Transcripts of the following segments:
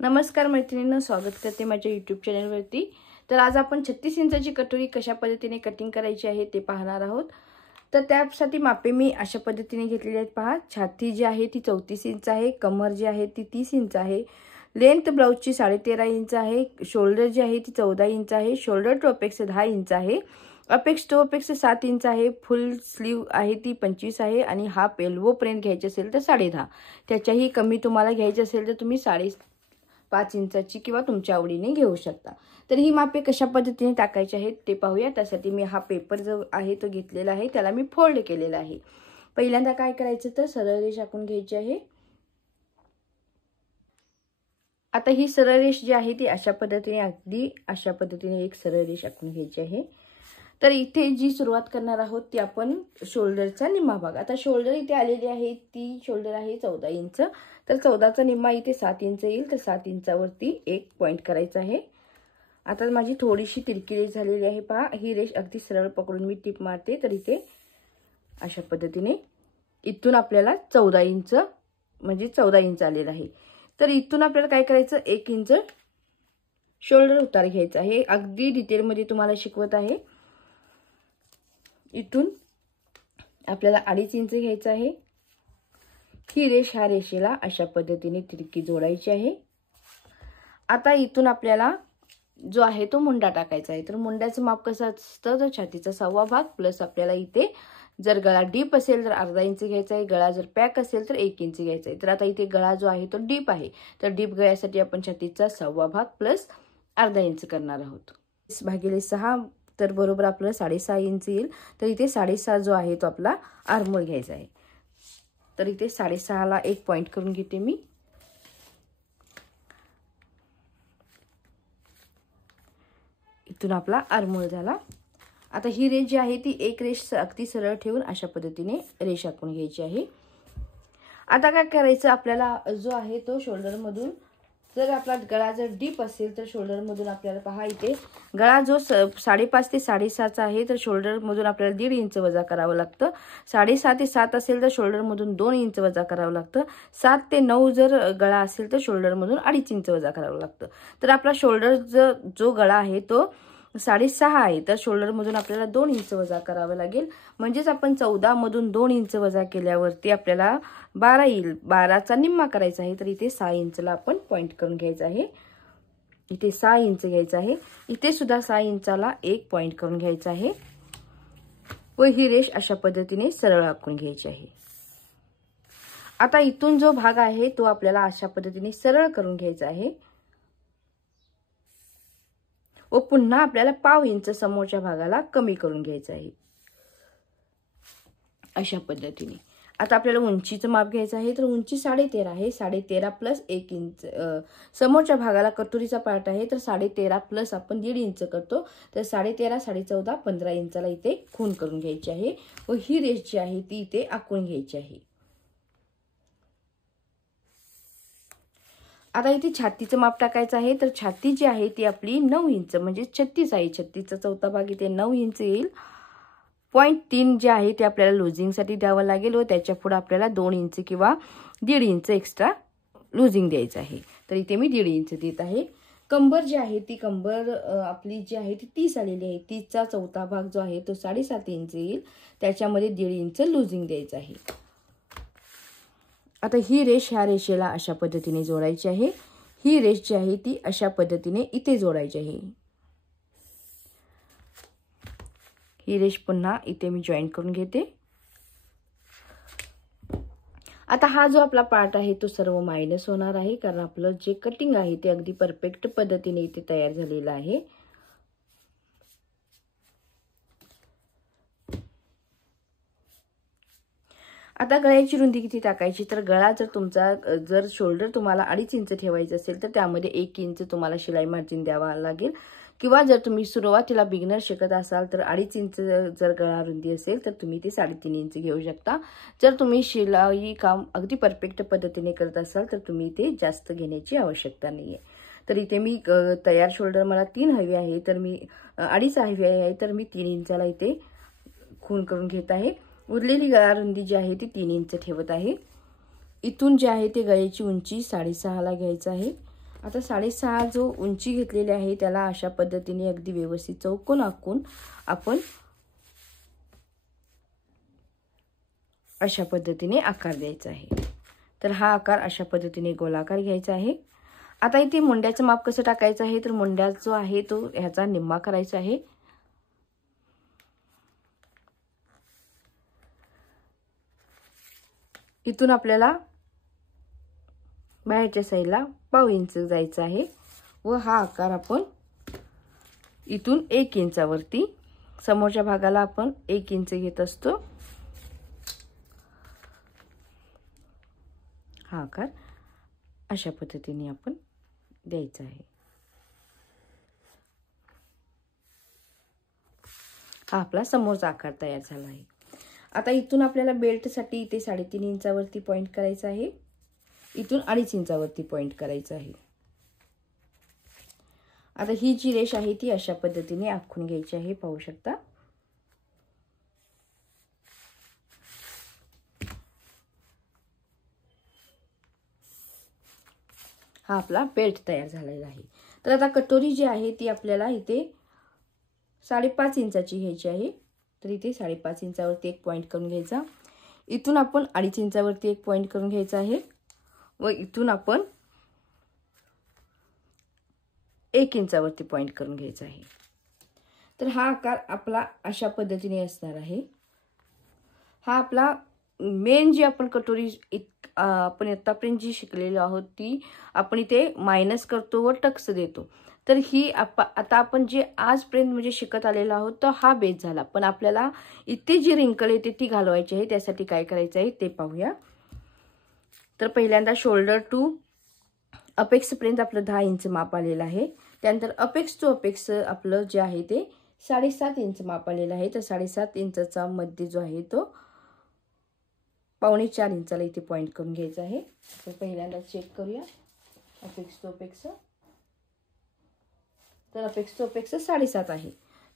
नमस्कार मैत्रिणींनो, स्वागत करते माझ्या यूट्यूब चॅनलवरती। तर आज आपण 36 इंचाची कटोरी कशा पद्धतीने कटिंग करायची आहे ते पाहणार आहोत। तर त्यासाठी मापे मी अशा पद्धतीने घेतलेली आहेत। पहा, छाती जी आहे ती 34 इंच आहे, कमर जी आहे ती 30 इंच आहे, लेंथ ब्लाउजची 13.5 इंच आहे, शोल्डर जी आहे ती 14 इंच आहे, शोल्डर टू अपेक्स 10 इंच आहे, अपेक्स टू अपेक्स 7 इंच आहे, फुल स्लीव आहे ती 25 आहे आणि हाफ एल्बो पर्यंत घ्यायची असेल तर 10.5, त्याच्याही कमी तुम्हाला घ्यायची असेल तर तुम्ही 5 इंचाची किंवा तुमच्या आवडीने घेऊ शकता। तर ही मापे कशा पद्धतीने टाकायची आहेत ते पाहूया। त्यासाठी मी हा पेपर जो आहे तो घेतलेला आहे, त्याला मी फोल्ड केलेला आहे। पहिल्यांदा काय करायचं तर सरळ रेष आखून घ्यायची आहे। आता ही सरळ रेष जी आहे ती अशा पद्धतीने अगदी अशा पद्धतीने एक सरळ रेष आखून घ्यायची आहे। तर इथे जी सुरुवात करणार आहोत ती आपण शोल्डरचा निम्मा भाग। आता शोल्डर इथे आलेली आहे, ती शोल्डर आहे 14 इंच, तर 14चा निम्मा इथे 7 इंच येईल, तर 7 इंचावरती एक पॉइंट करायचा आहे। आता माझी थोडीशी तिरकी रेष झालेली आहे। पहा, ही रेष अगदी सरळ पकडून मी टिप मारते, तर इथे अशा पद्धतीने इथून आपल्याला 14 इंच म्हणजे 14 इंच आलेला आहे। तर इथून आपल्याला काय करायचं, 1 इंच शोल्डर उतार घ्यायचा आहे। अगदी डिटेल मध्ये तुम्हाला शिकवत आहे। इथून आपल्याला 2.5 इंच घ्यायचा आहे। ही रेष ह्या रेषेला अशा पद्धतीने तिरकी जोडायची आहे। आता इथून आपल्याला जो आहे तो मुंडा टाकायचा आहे। तर मुंड्याचं माप कसं असतं, तर छातीचा 1/2 भाग प्लस आपल्याला इथे जर गळा डीप असेल तर अर्धा इंच घ्यायचा आहे, गळा जर पॅक असेल तर 1 इंच घ्यायचा आहे। तर आता इथे गळा जो आहे तो डीप आहे, तर डीप गळ्यासाठी आपण छातीचा 1/2 भाग प्लस अर्धा इंच करणार आहोत। 6 तर बरोबर आपलं 6.5 इंच येईल। तर इथे 6.5 जो आहे तो आपला आर्महोल घ्यायचा आहे। तर इथे 6.5 ला एक पॉइंट करून घेते मी। इथून आपला आर्महोल झाला। आता ही रेष जी आहे ती एक रेष अगदी सरळ ठेवून अशा पद्धतीने रेष आखून घ्यायची आहे। आता काय करायचं, आपल्याला जो आहे तो शोल्डर मधून जर आपला गळा जर डीप असेल तर शोल्डर मधून आपल्याला पहा इथे गळा जो 5.5 ते 6.5 आहे, तर शोल्डर मधून आपल्याला 1.5 इंच वजा करावं लागतं। 6.5 ते 7 असेल तर शोल्डर मधून 2 इंच वजा करावं लागतं। 7 ते 9 जर गळा असेल तर शोल्डर मधून 2.5 इंच वजा करावं लागतं। तर आपला शोल्डर जो गळा आहे तो 6.5 आहे, तर शोल्डर मधून आपल्याला 2 इंच वजा करावं लागेल। म्हणजेच आपण 14 मधून 2 इंच वजा केल्यावरती आपल्याला 12 येईल। 12चा निम्मा करायचा आहे, तर इथे 6 इंचला आपण पॉइंट करून घ्यायचा आहे। इथे 6 इंच घ्यायचा आहे, इथे सुद्धा 6 इंचाला एक पॉइंट करून घ्यायचा आहे व ही रेष अशा पद्धतीने सरळ आखून घ्यायची आहे। आता इथून जो भाग आहे तो आपल्याला अशा पद्धतीने सरळ करून घ्यायचा आहे व पुन्हा आपल्याला 0.5 इंच समोरच्या भागाला कमी करून घ्यायचं आहे अशा पद्धतीने। आता आपल्याला उंचीचं माप घ्यायचं आहे, तर उंची 13.5 आहे। 13.5 प्लस 1 इंच समोरच्या भागाला कटोरीचा पार्ट आहे, तर 13.5 प्लस आपण 1.5 इंच करतो, तर 13.5 14.5 15 इंचाला इथे खूण करून घ्यायची आहे व ही रेष जी आहे ती इथे आखून घ्यायची आहे। आता इथे छातीचं माप टाकायचं आहे, तर छाती जी आहे ती आपली 9 इंच म्हणजे 36 आहे। 36चा चौथा भाग इथे 9 इंच येईल। 0.3 जे आहे ते आपल्याला लुजिंग साठी द्यावं लागेल व त्याच्या पुढे आपल्याला 2 इंच किंवा 1.5 इंच एक्स्ट्रा लुजिंग द्यायचं आहे। तर इथे मी 1.5 इंच देत आहे। कंबर जी आहे ती कंबर आपली जी आहे ती 30 आलेली आहे। 30चा चौथा भाग जो आहे तो 7.5 इंच येईल, त्याच्यामध्ये 1.5 इंच लुजिंग द्यायचं आहे। आता ही रेष ह्या रेषेला अशा पद्धतीने जोडायची आहे। ही रेष जी आहे ती अशा पद्धतीने इथे जोडायची आहे। ही रेष पुन्हा इथे मी जॉईन करून घेते। आता हा जो आपला पार्ट आहे तो सर्व मायनस होणार आहे, कारण आपलं जे कटिंग आहे ते अगदी परफेक्ट पद्धतीने इथे तयार झालेलं आहे। आता गळ्याची रुंदी किती टाकायची, तर गळा जर शोल्डर तुम्हाला 2.5 इंच ठेवायचं असेल तर त्यामध्ये 1 इंच तुम्हाला शिलाई मार्जिन द्यावा लागेल, किंवा जर तुम्ही सुरुवातीला बिगिनर शिकत असाल तर 2.5 इंच जर गळा रुंदी असेल तर तुम्ही ते 3.5 इंच घेऊ शकता। जर तुम्ही शिलाई काम अगदी परफेक्ट पद्धतीने करत असाल तर तुम्ही ते जास्त घेण्याची आवश्यकता नाहीये। तर इथे मी तयार शोल्डर मला 3 हवे आहे, तर मी 2.5 हवे आहे, तर मी 3 इंचाला इथे खूण करून घेत आहे। उरलेली गळा रुंदी जी आहे ती 3 इंच ठेवत आहे। इथून जे आहे ते गळ्याची उंची 6.5 ला घ्यायचं आहे आता 6.5 जो उंची घेतलेली आहे त्याला अशा पद्धतीने अगदी व्यवस्थित चौकोन आखून आपण अशा पद्धतीने आकार द्यायचा आहे। तर हा आकार अशा पद्धतीने गोलाकार घ्यायचा आहे। आता इथे मुंड्याचं माप कसं टाकायचं आहे तर मुंड्या जो आहे तो ह्याचा निम्मा करायचा आहे। इथून आपल्याला बाहेरच्या साईडला 1/2 इंच जायचं आहे व हा आकार आपण इथून 1 इंचावरती समोरच्या भागाला आपण 1 इंच घेत असतो। हा आकार अशा पद्धतीने आपण द्यायचा आहे। हा आपला समोरचा आकार तयार झाला आहे। आता इथून आपल्याला बेल्टसाठी इथे 3.5 इंचावरती पॉइंट करायचा आहे, इथून 2.5 इंचावरती पॉइंट करायचा आहे। आता ही जी रेष आहे ती अशा पद्धतीने आखून घ्यायची आहे, पाहू शकता। हा आपला बेल्ट तयार झालेला आहे। तर आता कटोरी जी आहे ती आपल्याला इथे 5.5 इंचाची घ्यायची आहे। तर इथे 5.5 इंचावरती एक पॉइंट करून घ्यायचा, इथून आपण 2.5 इंचावरती एक पॉइंट करून घ्यायचा आहे व इथून आपण 1 इंचावरती पॉइंट करून घ्यायचा आहे। तर हा आकार आपला अशा पद्धतीने असणार आहे। हा आपला मेन जी आपण कटोरी आपण आतापर्यंत जी शिकलेलो आहोत ती आपण इथे मायनस करतो व टक्स देतो। तर ही आता आपण जे आजपर्यंत म्हणजे शिकत आलेलो आहोत तर हा बेस झाला, पण आपल्याला इथे जी रिंकल येते ती घालवायची आहे। त्यासाठी काय करायचं आहे ते पाहूया। तर पहिल्यांदा शोल्डर टू अपेक्स पर्यंत आपलं 10 इंच माप आलेलं आहे। त्यानंतर अपेक्स टू अपेक्स आपलं जे आहे ते 7.5 इंच माप आलेलं आहे। तर 7.5 इंचाचा मध्ये जो आहे तो 3.25 इंचाला इथे पॉइंट करून घ्यायचा आहे। तर पहिल्यांदा चेक करूया अपेक्स टू अपेक्स। तर अपेक्स टू अपेक्स 7.5 आहे।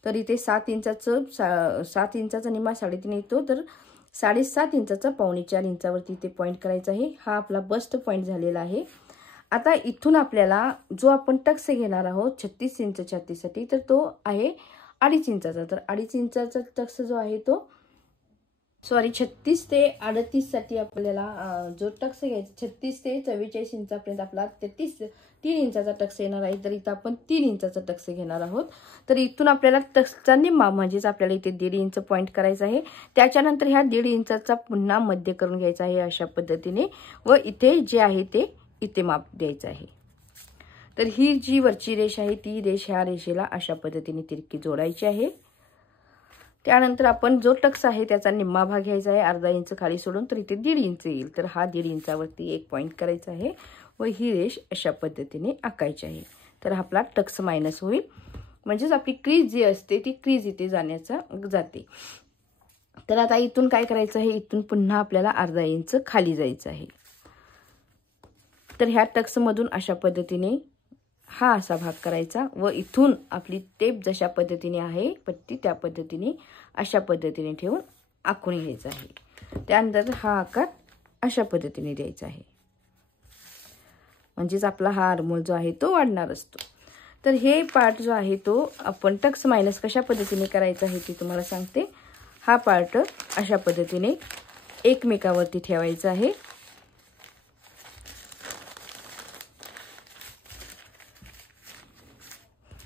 तर इथे 7 इंचाचा निम्मा 3.5 येतो, तर 7.5 इंचाचा 3.25 इंचावरती इथे पॉइंट करायचा आहे। हा आपला बस्ट पॉइंट झालेला आहे। आता इथून आपल्याला जो आपण टक्स घेणार आहोत 36 इंच छातीसाठी तर तो आहे 2.5 इंचाचा। तर 2.5 इंचाचा टक्स जो आहे तो 36 ते 38 साठी आपल्याला जो टक्स घ्यायचा 36 ते 44 इंचापर्यंत आपला 3 इंचाचा टक्स येणार आहे। तर इथं आपण 3 इंचाचा टक्स घेणार आहोत। तर इथून आपल्याला टक्सचा निम्मा म्हणजेच आपल्याला इथे 1.5 इंच पॉइंट करायचा आहे। त्याच्यानंतर ह्या 1.5 इंचाचा पुन्हा मध्य करून घ्यायचा आहे अशा पद्धतीने व इथे जे आहे ते इथे माप द्यायचं आहे। तर ही जी वरची रेष आहे ती रेष ह्या रेषेला अशा पद्धतीने तिरकी जोडायची आहे। त्यानंतर आपण जो टक्स आहे त्याचा निम्मा भाग घ्यायचा आहे, अर्धा इंच खाली सोडून, तर इथे 1.5 इंच येईल। तर हा 1.5 इंचावरती एक पॉइंट करायचा आहे व ही रेष अशा पद्धतीने आखायची आहे। तर आपला टक्स मायनस होईल, म्हणजेच आपली क्रीज जी असते ती क्रीज इथे जाते। तर आता इथून काय करायचं आहे, इथून पुन्हा आपल्याला अर्धा इंच खाली जायचं आहे। तर ह्या टक्स मधून अशा पद्धतीने हा असा भाग करायचा व इथून आपली टेप जशा पद्धतीने आहे पट्टी त्या पद्धतीने अशा पद्धतीने ठेवून आखून घ्यायचा आहे। त्यानंतर हा आकार अशा पद्धतीने द्यायचा आहे, म्हणजेच आपला हा आर्महोल जो आहे तो वाढणार असतो। तर हे पार्ट जो आहे तो आपण टक्स मायनस कशा पद्धतीने करायचा आहे ते तुम्हाला सांगते। हा पार्ट अशा पद्धतीने एकमेकावरती ठेवायचा आहे।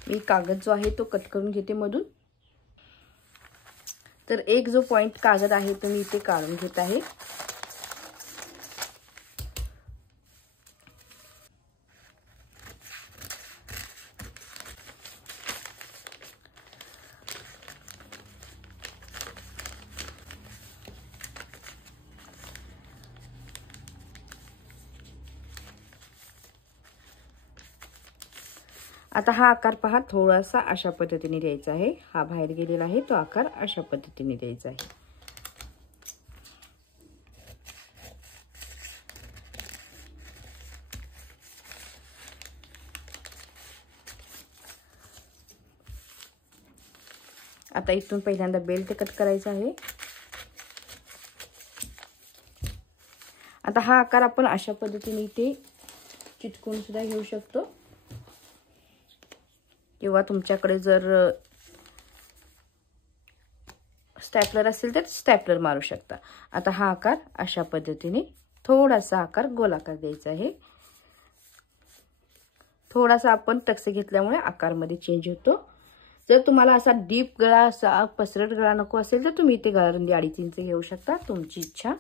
मी कागद जो आहे तो कट करून घेते मधून। तर एक जो पॉइंट कागद आहे तो मी इथे काढून घेत आहे। आता हा आकार पहा थोडासा अशा पद्धतीने द्यायचा आहे। हा बाहेर गेलेला आहे तो आकार अशा पद्धतीने द्यायचा आहे। आता इथून पहिल्यांदा बेल्ट कट करायचा आहे। आता हा आकार आपण अशा पद्धतीने इथे चिटकून सुद्धा घेऊ शकतो, किंवा तुमच्याकडे जर स्टॅपलर असेल तर स्टॅपलर मारू शकता। आता हा आकार अशा पद्धतीने थोडासा आकार गोलाकार द्यायचा आहे। थोडासा आपण टक्स घेतल्यामुळे आकारमध्ये चेंज होतो। जर तुम्हाला असा डीप गळा, असा पसरट गळा नको असेल तर तुम्ही इथे गळारुंदी 2.5 इंच घेऊ शकता, तुमची इच्छा।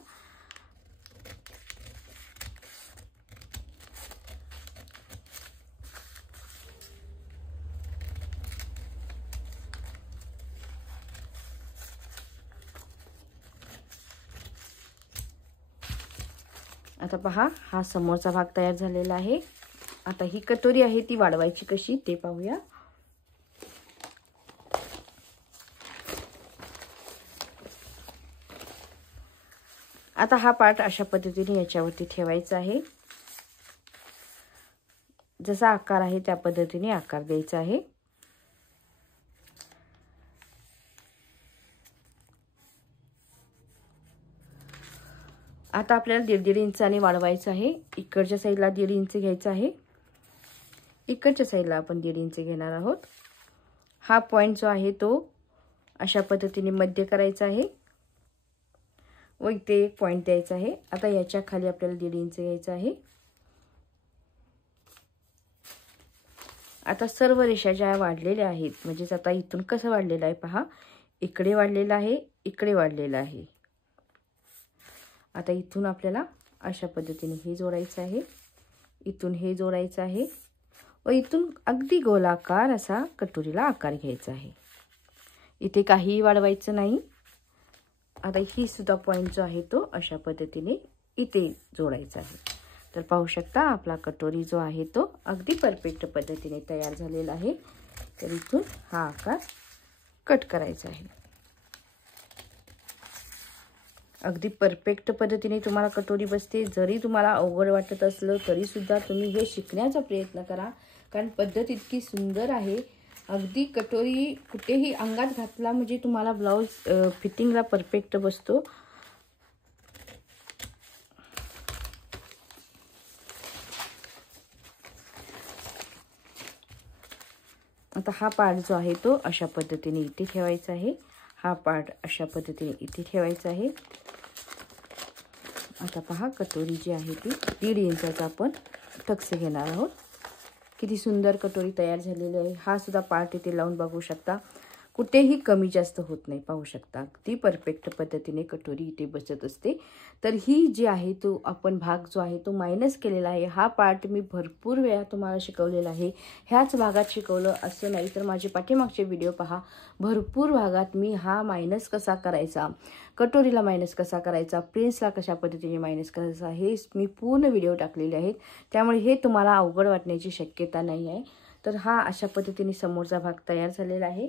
आता पहा, हा समोरचा भाग तयार झालेला आहे। आता ही कटोरी आहे ती वाढवायची कशी ते पाहूया। आता हा पार्ट अशा पद्धतीने याच्यावरती ठेवायचा आहे। जसा आकार आहे त्या पद्धतीने आकार द्यायचा आहे। आता आपल्याला 1.5 इंचाने वाढवायचं आहे। इकडच्या साईडला 1.5 इंच घ्यायचं आहे, इकडच्या साईडला आपण 1.5 इंच घेणार आहोत। हा पॉइंट जो आहे तो अशा पद्धतीने मध्य करायचा आहे व इथे एक पॉइंट द्यायचा आहे। आता याच्या खाली आपल्याला 1.5 इंच घ्यायचं आहे। आता सर्व रेषा ज्या वाढलेल्या आहेत, म्हणजे आता इथून कसं वाढलेलं आहे पहा, इकडे वाढलेलं आहे, इकडे वाढलेलं आहे। आता इथून आपल्याला अशा पद्धतीने हे जोडायचं आहे, इथून हे जोडायचं आहे व इथून अगदी गोलाकार असा कटोरीला आकार घ्यायचा आहे। इथे काहीही वाढवायचं नाही। आता ही सुद्धा पॉइंट जो आहे तो अशा पद्धतीने इथे जोडायचा आहे। तर पाहू शकता आपला कटोरी जो आहे तो अगदी परफेक्ट पद्धतीने तयार झालेला आहे। तर इथून हा आकार कट करायचा आहे। अगदी परफेक्ट पद्धतीने तुम्हाला कटोरी बसते। जरी तुम्हाला अवघड वाटत असलं तरी सुद्धा तुम्ही हे शिकण्याचा प्रयत्न करा, कारण पद्धत इतकी सुंदर आहे। अगदी कटोरी कुठेही अंगात घातला म्हणजे तुम्हाला ब्लाउज फिटिंगला परफेक्ट बसतो। आता हा पार्ट जो आहे तो अशा पद्धतीने इथे ठेवायचा आहे, हा पार्ट अशा पद्धतीने इथे ठेवायचा आहे। आता पहा, कटोरी जी आहे ती 1.5 इंचाचा आपण टक्स घेणार आहोत। किती सुंदर कटोरी तयार झालेली आहे। हा सुद्धा पार्ट इथे लावून बघू शकता, कुठेही कमी जास्त होत नाही। पाहू शकता अगदी परफेक्ट पद्धतीने कटोरी इथे बसत असते। तर ही जी आहे तो आपण भाग जो आहे तो मायनस केलेला आहे। हा पार्ट मी भरपूर वेळा तुम्हाला शिकवलेला आहे, ह्याच भागात शिकवलं असं नाही तर माझे पाठीमागचे व्हिडिओ पहा, भरपूर भागात मी हा मायनस कसा करायचा, कटोरीला मायनस कसा करायचा, प्रिन्सला कशा पद्धतीने मायनस करायचा, हे मी पूर्ण व्हिडिओ टाकलेले आहेत। त्यामुळे हे तुम्हाला अवघड वाटण्याची शक्यता नाही आहे। तर हा अशा पद्धतीने समोरचा भाग तयार झालेला आहे।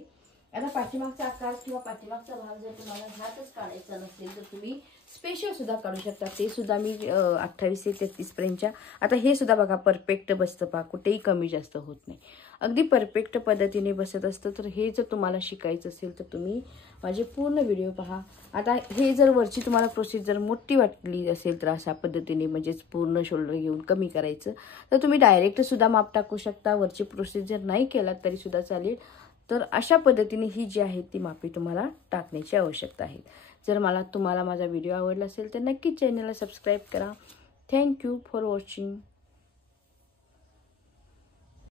आता पाठीमागचा आकार किंवा पाठीमागचा भाग जर तुम्हाला ह्यातच काढायचा नसेल तर तुम्ही स्पेशल सुद्धा काढू शकता। ते सुद्धा मी 28 ते 33 पर्यंतच्या। आता हे सुद्धा बघा परफेक्ट बसतं पहा, कुठेही कमी जास्त होत नाही, अगदी परफेक्ट पद्धतीने बसत असतं। तर हे जर तुम्हाला शिकायचं असेल तर तुम्ही माझे पूर्ण व्हिडिओ पहा। आता हे जर वरची तुम्हाला प्रोसिजर मोठी वाटली असेल तर अशा पद्धतीने म्हणजेच पूर्ण शोल्डर घेऊन कमी करायचं तर तुम्ही डायरेक्ट सुद्धा माप टाकू शकता। वरची प्रोसिजर नाही केला तरी सुद्धा चालेल। तर अशा पद्धतीने ही जी आहे ती मापे तुम्हाला टाकण्याची आवश्यकता आहे। जर तुम्हाला माझा व्हिडिओ आवडला असेल तर नक्की चॅनलला सबस्क्राईब करा। Thank you for watching.